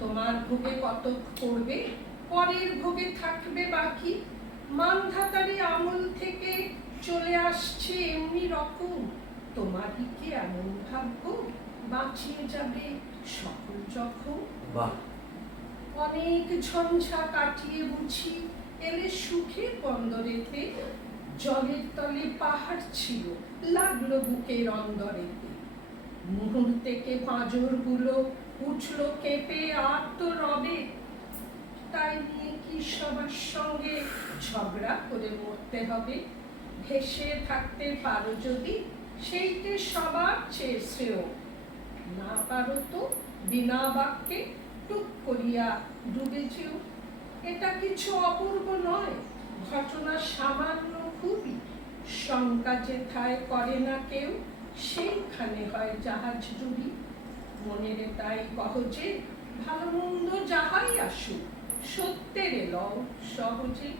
তোমার ভোগে কতক করবে, পরের ভোগে থাকবে বাকি। মানধাতারি আমল থেকে চলে আসছে এমনি রকম, তোমারই কি এমন ভাগ্য বাঁচিয়ে যাবে সকল জখম। বাহ! অনেক ঝঞ্ঝা কাটিয়ে বুঝি এলে সুখের বন্দরেতে, জলের তলে পাহাড় ছিল লাগলো বুকের অন্দরেতে। মুহূর্তেকে পাঁজরগুলো উঠলো কেঁপে আত্মরবে, তাই নিয়ে কি সবার সঙ্গে ঝগড়া করে মরতে হবে? ভেসে থাকতে পারো যদি সেইটে সবার চেয়ে শ্রেয়, না পারো তো বিনা বাক্যে টুক করিয়া ডুবে যেও। এটা কিছু অপূর্ব নয়, ঘটনা সামান্য খুবই, শঙ্কা যেথায় করে না কেউ সেইখানে হয় জাহাজ ডুবি। মনেরে তাই কহ যে ভালো মন্দ যাহাই আসুক, সত্যের লও সহজে।